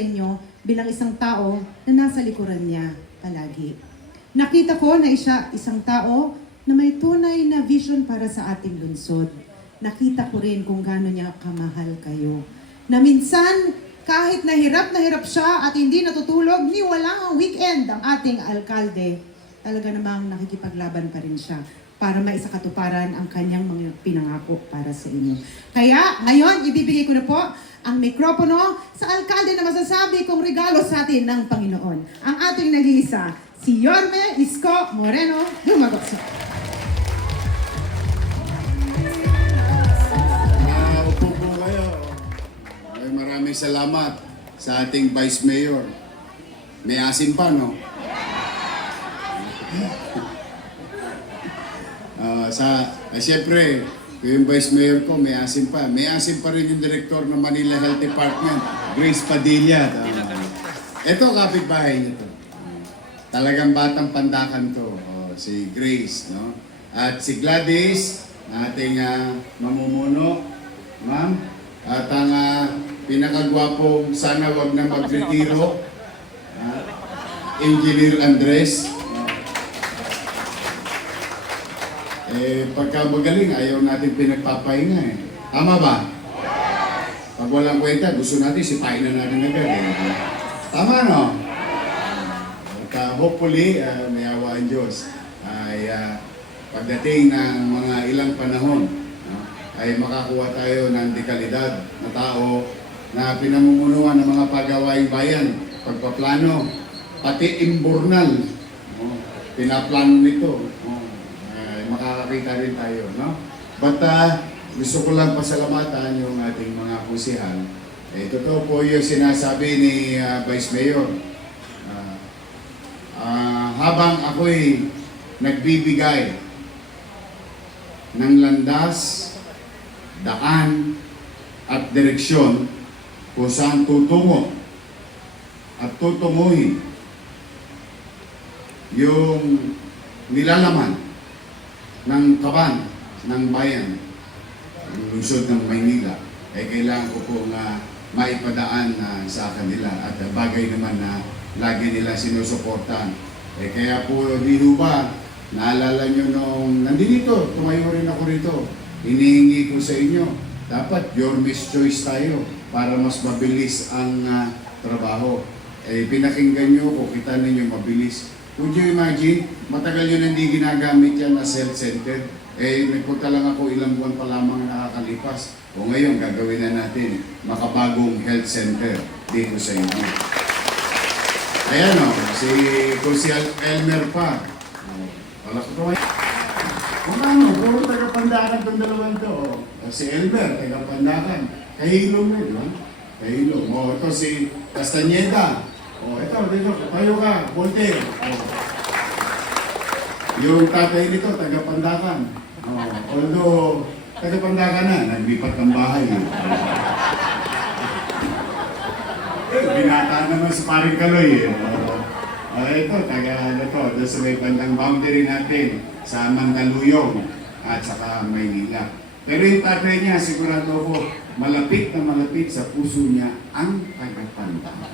inyo bilang isang tao na nasa likuran niya palagi. Nakita ko na isang tao na may tunay na vision para sa ating lungsod. Nakita ko rin kung gaano niya kamahal kayo. Na minsan, kahit na hirap siya at hindi natutulog, ni walang weekend ang ating alkalde, talaga namang nakikipaglaban pa rin siya para maisakatuparan ang kanyang mga pinangako para sa inyo. Kaya, ngayon, ibibigay ko na po ang mikropono sa alkalde na masasabi kong regalo sa atin ng Panginoon. Ang ating nag-iisa, si Yorme Isko Moreno Dumagoso. Upo po kayo. Maraming salamat sa ating Vice Mayor. May asin pa, no? Siyempre, yung Vice Mayor ko, may asin pa. May asin pa rin yung Director ng Manila Health Department, Grace Padilla. Ito, kapitbahay niyo to. Talagang batang pandakan to. Si Grace, no? At si Gladys, ating mamumuno, ma'am. At ang pinakagwapong sana wag na magretiro, Engineer Andres. Pagka magaling, ayaw natin pinagpapahinga eh. Tama ba? Pag walang kwenta, gusto natin sipain na natin agad eh. Tama, no? At hopefully, may awa ang Diyos ay pagdating ng mga ilang panahon, ay makakuha tayo ng dekalidad na tao na pinamumunuan ng mga pagawaing bayan, pagpaplano, pati imburnal, pinaplano nito. Makakakita rin tayo, no? But gusto ko lang pasalamatan yung ating mga pusihan. Totoo po yung sinasabi ni Vice Mayor. Habang ako'y nagbibigay ng landas, daan, at direksyon kung saan tutungo at tutunguhin yung nilalaman ng kaban ng bayan, ng lungsod ng Maynila, ay kailangan ko pong maipadaan sa kanila at bagay naman na lagi nila sinusuportahan. Kaya po, di ba, naalala nyo nung nandito, tumayo rin ako rito, hinihingi ko sa inyo, dapat your miss choice tayo para mas mabilis ang trabaho. Pinakinggan nyo ko, kita ninyo mabilis. Would you imagine, matagal yun hindi ginagamit yan as health center. Nagpunta lang ako ilang buwan pa lamang nakakalipas. O ngayon, gagawin na natin makabagong health center dito sa inyo. Ayan o, si Elmer pa. Wala ko ito. Kung ano, puro taga-pandakan itong dalawang ito. Si Elmer, taga-pandakan. Kahilong na, di ba? Kahilong. O, ito si Castañeda. Ito, dito, tayo ka, Voltaire. Yung tatay nito, taga-pandakan. Although, taga-pandakan na, naglipat ng bahay. Binata naman sa paring Kaloy. Ito, doon sa may bandang boundary natin, sa Mandaluyong at saka Maynila. Pero yung tatay niya, sigurado ko, malapit na malapit sa puso niya ang taga-pandakan.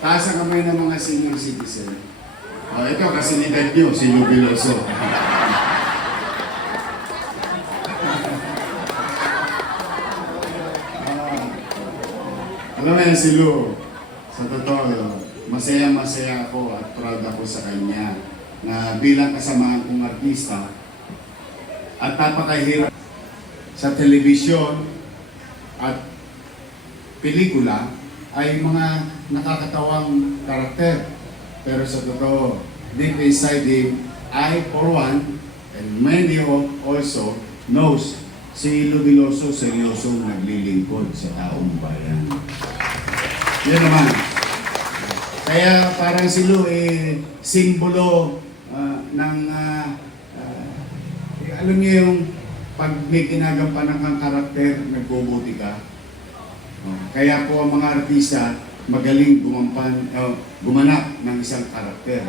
Taas ang kamay ng mga senior citizen. Ito, kasinidad nyo, si Lou Veloso. Alam mo yan si Lou, sa totoo, masaya-masaya ako at proud ako sa kanya na bilang kasamaan kong artista at napakahirap sa telebisyon at pelikula ay mga nakakatawang karakter. Pero sa totoo, deep inside him, I for one, and many also knows, si Lou Veloso seryosong naglilingkod sa taong bayan. Yan naman. Kaya parang si Lou simbolo ng, alam niyo yung pag may ginagampanan kang karakter, nagbubuti ka. Kaya po ang mga artista magaling gumanap ng isang karakter.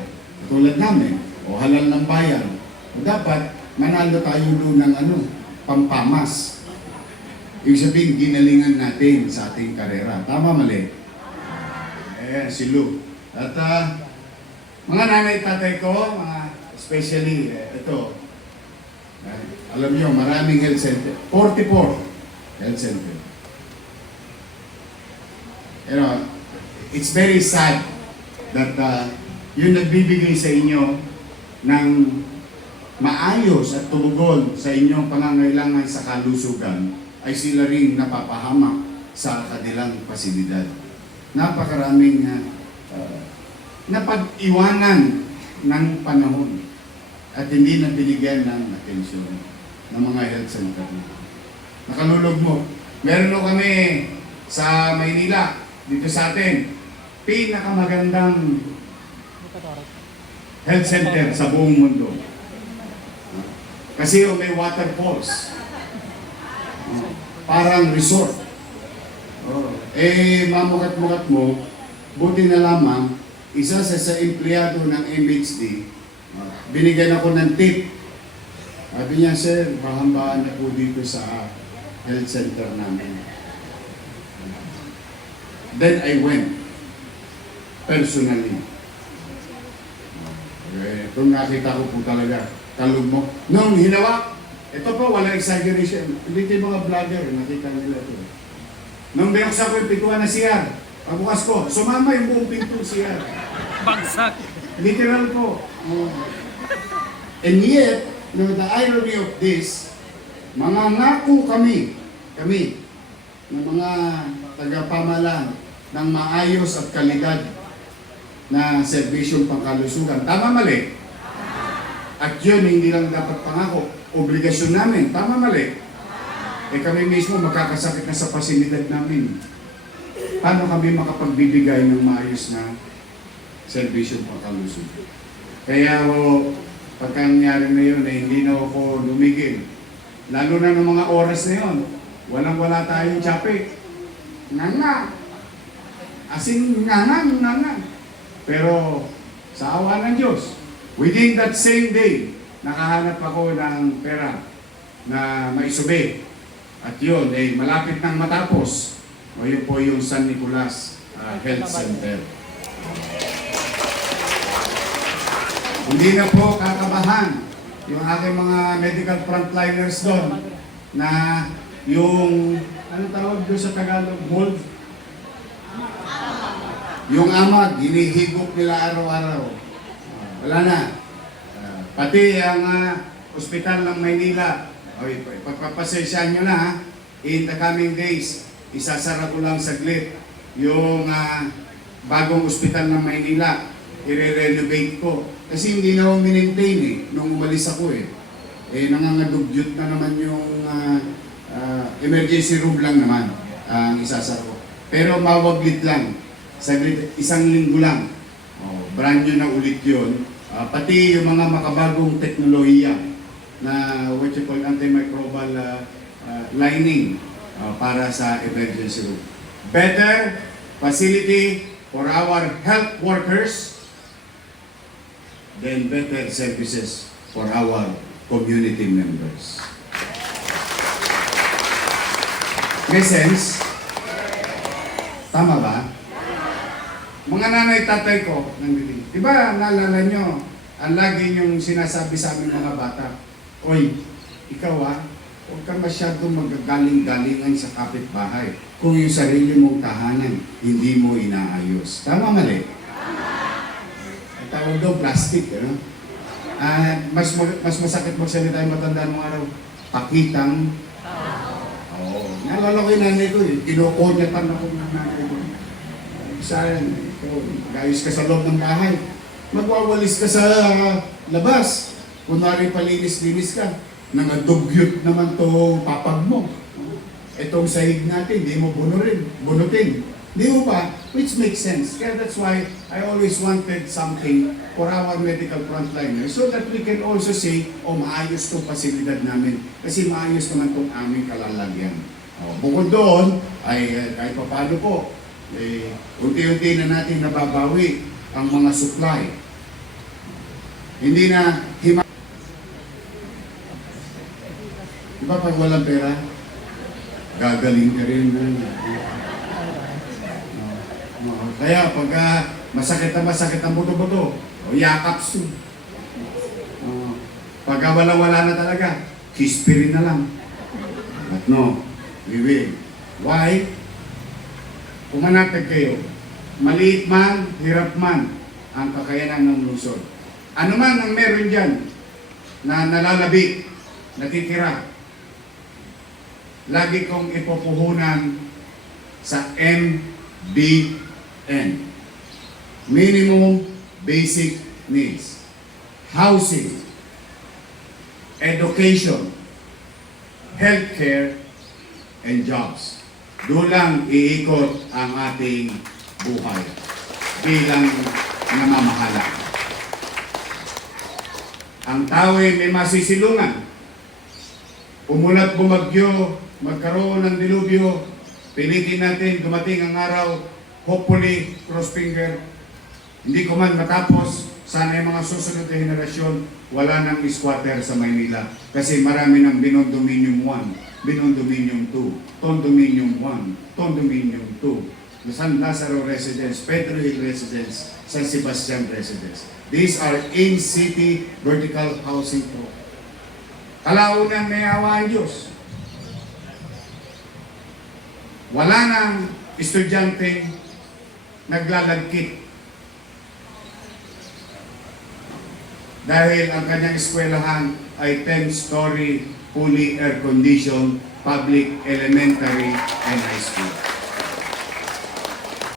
Tulad namin, halal ng bayan. Dapat manalo tayo doon ng pampamas. Ibig sabihin, ginalingan natin sa ating karera. Tama, mali? Si Lou. At mga nanay, tatay ko, especially ito, alam nyo, maraming health center. 44 health center. You know, it's very sad that yung nagbibigay sa inyo ng maayos at tumugon sa inyong pangangailangan sa kalusugan ay sila rin napapahamak sa kanilang pasilidad. Napakaraming napag-iwanan ng panahon at hindi na binigyan ng atensyon ng mga health center. Nakalulog mo. Meron o kami sa Maynila, dito sa atin, pinakamagandang health center sa buong mundo. Kasi may waterfalls. Parang resort. Mamukat-mukat mo, buti na lamang, isa sa empleyado ng MHD, binigyan ako ng tip. Sabi niya, sir, mahambahan na po dito sa health center namin. Then I went, personally. Kung nakita ko po talaga, talog mo. Nung hinawak, ito po, walang exaggeration. Hindi kayo mga vlogger, nakita nila ito. Nung binuksan ko yung pintuan na CR, pagbukas ko, sumama yung buong pinto CR. Bagsak! Literal po. And yet, the irony of this, mga ngako kami, ng mga tagapamalan ng maayos at kalidad na serbisyong pangkalusugan. Tama, mali? At yun, hindi lang dapat pangako. Obligasyon namin. Tama, mali? Kami mismo magkakasakit na sa pasilidad namin. Paano kami makapagbibigay ng maayos na serbisyong pangkalusugan? Kaya pagka nangyari na yun, hindi na ako lumigil. Lalo na ng mga oras na yun, walang-wala tayong tsapi. Nga. Asing nga. Pero sa awa ng Diyos, within that same day, nakahanap ako ng pera na maisubi. At yun, malapit nang matapos. Yun po yung San Nicolas Health Center. Hindi na po kakabahan yung aking mga medical frontliners doon na yung, ano tawag doon sa Tagalog? Mold? Yung amag, hinihigop nila araw-araw. Wala na. Pati ang ospital ng Maynila, pagpapasensyahan nyo na ha, in the coming days, isasara ko lang saglit yung bagong ospital ng Maynila, i-renovate ko. Kasi hindi na ako minentain nung umalis ako nangangadugyot na naman yung emergency room lang naman ang isasara ko. Pero mawaglit lang, saglit, isang linggo lang. Brand new na ulit yun. Pati yung mga makabagong teknolohiya na what you call antimicrobial lining para sa emergency room. Better facility for our health workers, then better services for our community members. May sense? Tama ba? Mga nanay, tatay ko, di ba naalala nyo, ang lagi yung sinasabi sa aming mga bata, oy, ikaw huwag kang masyadong magagaling-galingan sa kapitbahay kung yung sarili mong tahanan hindi mo inaayos. Tama, mali? Ang tawag daw, plastic, mas masakit magsalita yung matanda ng araw, pakitang. Naalala ko yung nanay ko, kinukonyatan ako ng nanay ko. Saan, gayos ka sa loob ng bahay, magwawalis ka sa labas, kunwari palinis-linis ka, nangadugyot naman to papag mo. Itong sahig natin, di mo bunutin. Di mo pa, which makes sense. Kaya that's why I always wanted something for our medical frontliners so that we can also say, maayos itong pasilidad namin. Kasi maayos naman itong aming kalalagyan. Bukod doon, ay kahit pa paano po, unti-unti na natin nababawi ang mga supply. Hindi na Di ba pag walang pera? gagaling ka rin. Kaya pag masakit ang buto-buto, o yakap soon. Pagka wala na talaga, kispirin na lang. But no, we will. Why? Pumanatag kayo. Maliit man, hirap man, ang kakayanan ng lungsod. Ano man ang meron dyan na nalalabi, natitira, lagi kong ipupuhunan sa MBN. Minimum Basic Needs. Housing, education, healthcare, and jobs. Doon lang iikot ang ating buhay bilang namamahala. Ang tao ay may masisilungan. Umulat bumagyo, magkaroon ng dilubyo, pilitin natin dumating ang araw, hopefully, cross finger, hindi ko man matapos, sana yung mga susunod na henerasyon, wala nang squatter sa Maynila. Kasi marami ng Binondominium 1, Binondominium 2, Condominium 1, Condominium 2, San Lazaro Residence, Pedro Hill Residence, San Sebastian Residence. These are in-city vertical housing po. Kalaunan may awa ang Diyos. Wala nang estudyanteng naglalagkit dahil ang kanyang eskwelahan ay 10-story, fully air-conditioned, public, elementary, and high school.